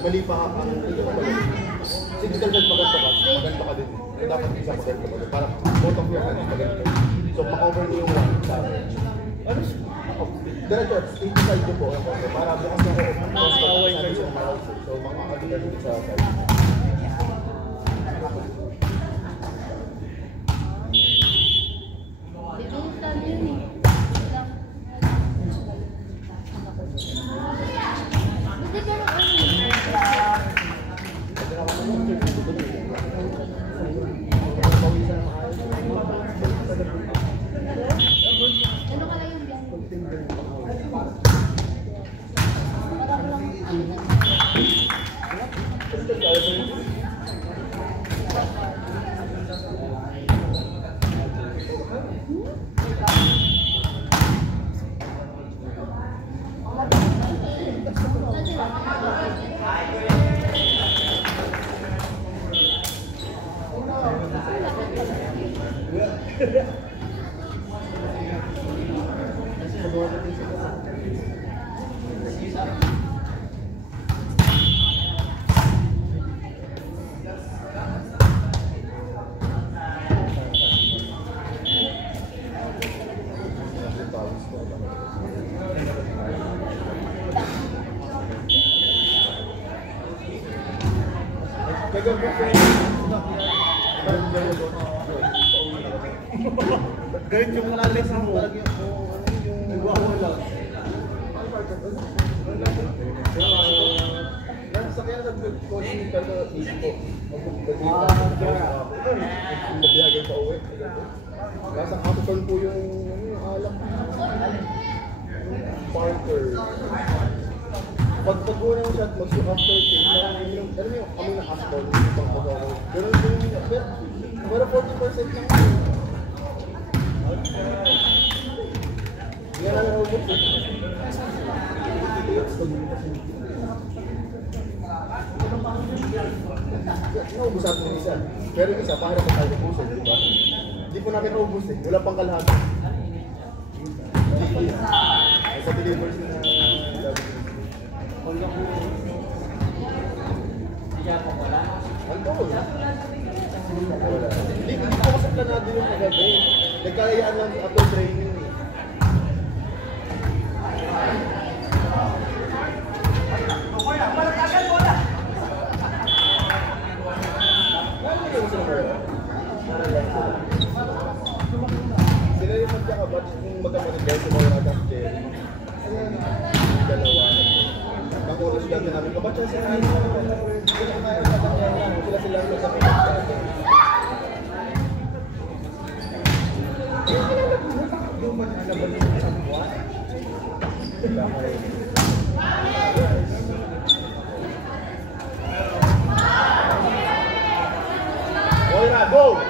mali pa ang ito pa mali. Sige, dahil maganda ka din. Dapat isa maganda ka din. Parang both of your hands maganda. So, ma-cover niyo yung one sa ano? Diretso, side ko po. Para bukas na ko. Mas kaway kayo sa mouse. So, makakaliga din sa side. Ganyan yung malalis mo. Yung nagwawala. Sa kaya nag-coaching ka na isip ko. Magbiyagan pa uwi. Nasa Capricorn po yung alak. Parker. Pag-pag mo ng shot, mag-after team, parang yung kami na asphalt. Pero yung 40% lang. Hindi na lang ubos eh. Naubos natin yung isa. Pero yung isa, paano pa tayo ubusin, di ba? Hindi po natin naubos eh. Wala pang kalahati. Sa delivers na hindi ko kasi planado yung kagabi. Nagkayaan lang after training eh. Sila yung magkakabatch kung magkakabatch sa mga agad din. Dalawa. Nakuha sila din namin kabatch sila sila go!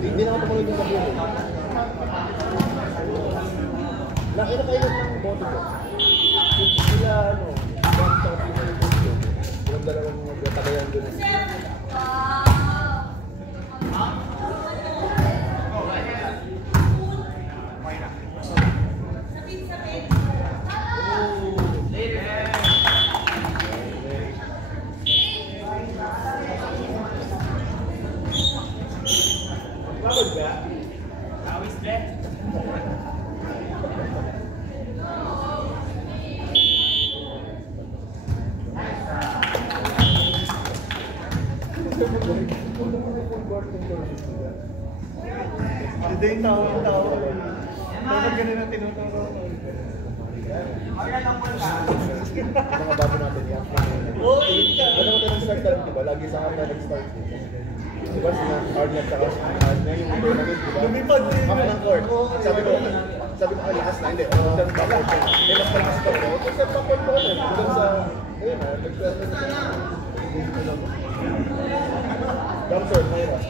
Hindi na ako tuloy yung sabihin. Nakailan ng boto ko. Sila, basta ko yung boto. Yung dalawang tagayan doon. 14 courses nila. Hindi yung tao. Dapat ganun ang tinuturo ko. Mga bago natin yan. Oo, Ano natin nag-start tayo, diba? Lagi sa akin na nag-start. Diba sina Arnett tsaka si Arnett yung tournament, diba? Lumipad din. Ako ng court. Sabi ko, lakas na, hindi. Hanggang sa court. May mas malakas pa ko. Tapos nagpa-court ko ulit. Hanggang sa, ayun na, nag-start na siya. Dumpster, mayroon.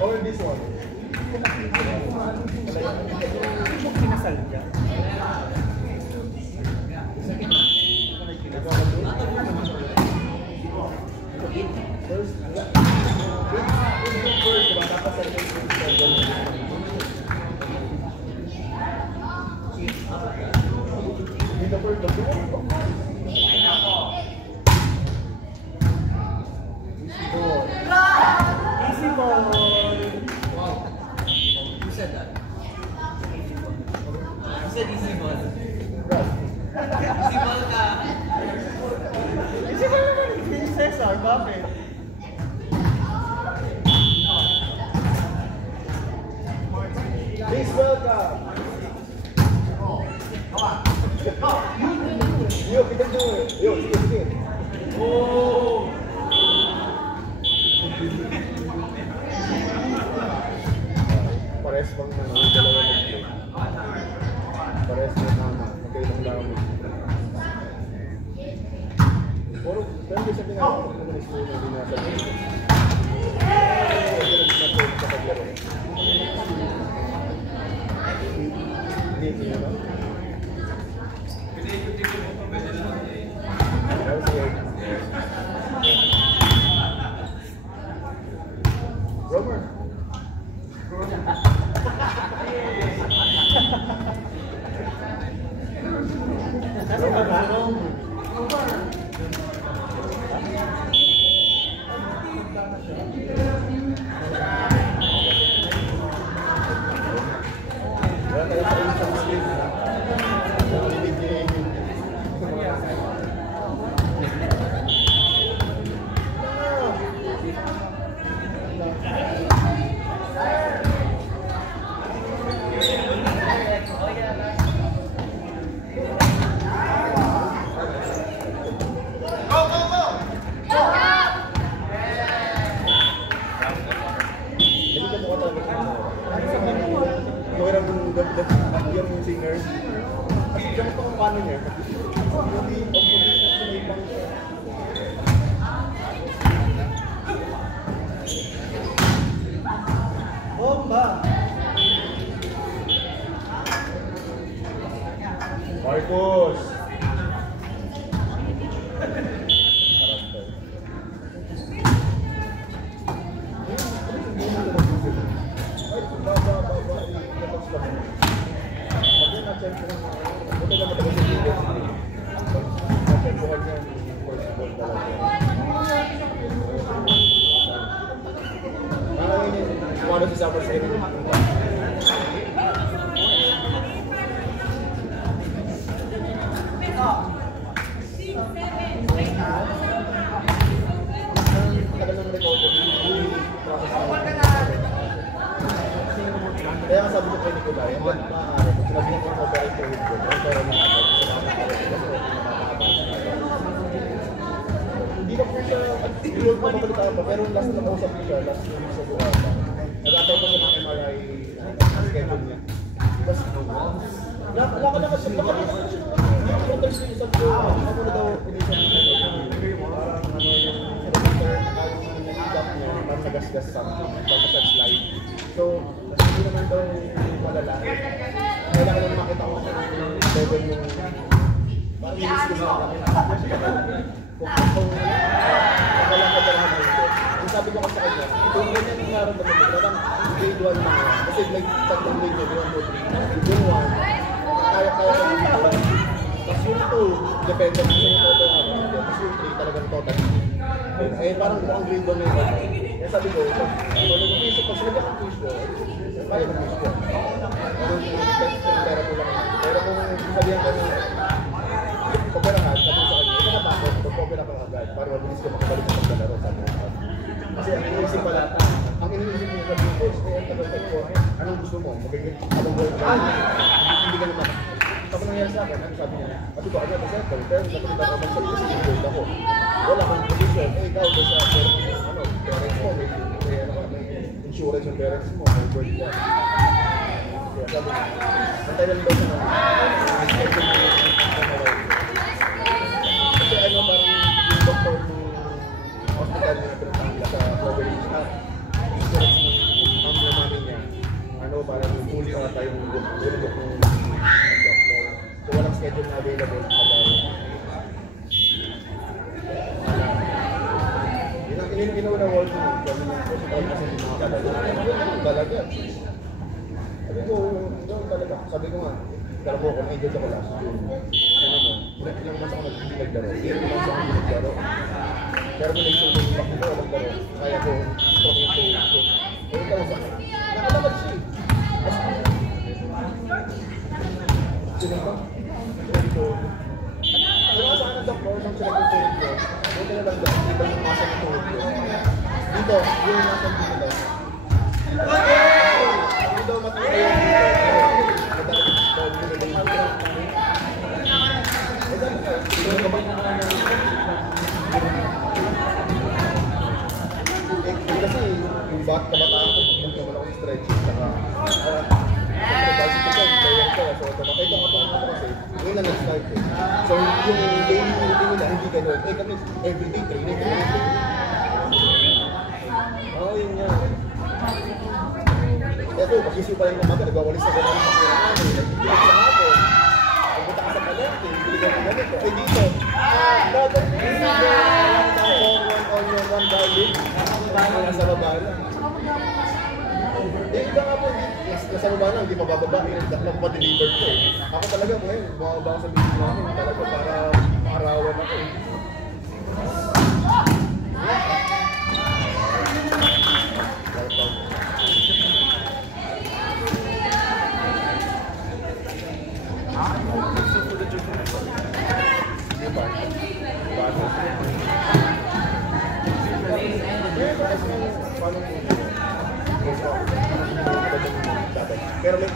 Or this one. Kinasal ka? First, Easy ball. Wow. Who said that? You said easy ball. Easy ball ka. Easy ball naman. Yung Cesar, bakit? please welcome. Yo, kita do it. Yo, sige. Oh! Pares bang yung dalawa mag-play? Pares na tama. Magkailang lang mo. Pero hindi sabi nga ako naman is na binasa mo. Sa paglaro. Hindi ba? Romer. Kasi magkaroon. Wala tayo sa isang sleep na. yung singer. Kasi diyan ito kung paano niya. Hindi sa ibang Bomba! Marcos! Kumano si Summer State? Kaya sabi ko kay Nicolay, maaari ko sinabi niya kung mabalik ko with ko, pero nakakabalik sa mga nakakabalik hindi na po siya, hindi ko mabalitaan pa, pero last na nakausap ko siya, last week sa Buhata. Nag-atay ko sa mga MRI schedule niya. Tapos, lakad-lakad siya, nakatay siya sa Buhata. Ako na daw, parang ano yung reporter, yung nag-stop niya, parang nagasgas sa slide. So, hindi naman daw malala. Kailangan lang makita ko yung level yung parang inis ko sa kung nakalakad na lang ito. Yung sabi ko kasi sa kanya, kung ganyan yung nararamdaman mo, parang grade 1 na yan. Kasi like, tatlong grade niya, grade 1, 2, 3. Yung 1, kaya ko yung tapos yung 2, depende kung saan yung auto. Tapos talagang total. Eh, parang mukhang green doon na yun. Kaya sabi ko, pag sila ng fish ko, kaya ng fish ko. Pero ko lang. Pero kung sabihan ka na, operahan, sabi ko sa kanya, ito natakot, mag-opera ka agad para mabilis ka makabalik sa paglalaro, sabi ko. Kasi ang iniisip pala, ang iniisip mo sa bigos, eh, ang tagal ko, anong gusto mo? Magiging, anong goal ka? Hindi ka naman. Kapag nangyari sa akin, ano sabi niya? Sabi ko, agad na settle, pero napunta ka mag-sabi kasi yung goal ako. Wala kang position, eh, ikaw, sa parents mo, may insurance yung parents mo, may birth ka. Kaya sabi niya, antay lang daw siya na, schedule mo yung kasi ano, parang yung doktor ng hospital na pinatanggal sa coverage na insurance ng mom na mami niya, ano, parang fully ata yung bulog ng doktor. So walang schedule na available sa dahil. Yun ang inauna wall to me, kasi yung hospital kasi yung mga talaga. Sabi ko, sabi ko nga, pero ko kung engage ako last June. Ano mo, ilang months ako naglaro. Ilang months ako naglaro. Pero kung nag-show yung back nito, walang laro. Kaya ko, stroke yung toe. Pero ito lang sa akin. Nakalabad siya eh. Sino ba? Wala sa akin ang doktor, nung sila yung tuhod ko. Buti na lang daw, iba yung masa ng tuhod ko. Dito, yung nasa dito daw. Hindi daw matulay yung kasi yung kabataan ko, pag naman ako stretching, saka ito nga po kasi, yun lang nag-start eh. So yung daily routine nila, hindi ganun. Eh kami, everyday training. Oo, yun nga. Ito, pag-isip pa rin naman, nagwawalis na gano'n ng mga namin. Nagbibilag sa ako. Pagpunta ka sa palengke, bili ka ng ganito. Eh dito, one garlic. Nasa baba lang. Eh, iba nga po, nasa baba lang, hindi pa bababa. Nagpa-deliver ko eh. Ako talaga ngayon, bumababa sa business namin talaga para maarawan ako eh. Pero may